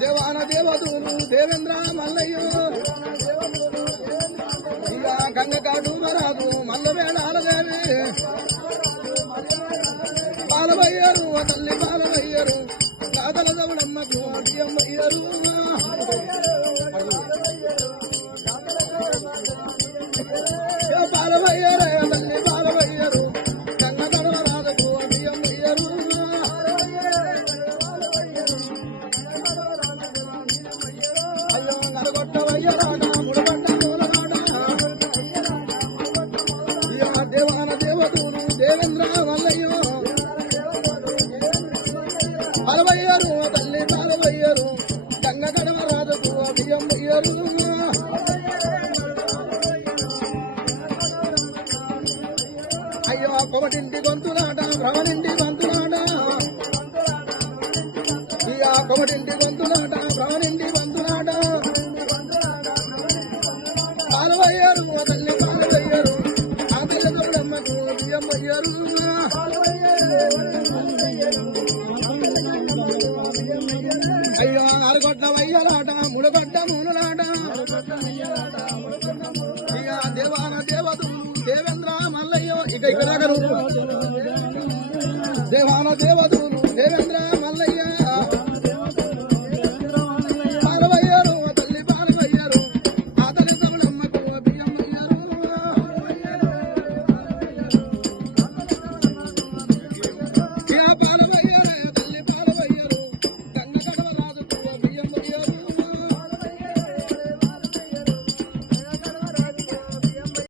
దేవాన దేవతూరు దేవేంద్ర మల్లయ్య ఇక గంగకాటు మరాదు మల్లవేళాల దేవి బాలవయ్యారు తల్లి బాలవయ్యారు కాదల దవుడమ్మకు బియ్యమ్మయ్యారు బాలవయ్యారు తల్లి బాలవయ్యారు గంగదల రాజకు బియ్యమ్మయ్యారు అయ్యో నరగొట్టవయ్యరాట ముడగొట్ట మూలనాట దేవాన దేవతూరు దేవేంద్ర మల్లయ్యో బాలవయ్యారు తల్లి బాలవయ్యారు గంగదల రాజకు బియ్యమ్మయ్యారు అయ్యో కొమటింటి గొంతులాట భ్రమణింటి గొంతులాట ఇక కొమటింటి గొంతులాట భ్రమణింటి గొంతులాట బాలవయ్యారు తల్లి బాలవయ్యారు ఆ పిల్ల తమ్ముడమ్మకు బియ్యమ్మయ్యారు అయ్యో నాలుగొట్ల వయ్యలాట ముడగొట్ట మూలలాట ఇక దేవాన దేవతలు దేవేంద్ర మల్లయ్య ఇక ఇక్కడ దేవాన దేవతలు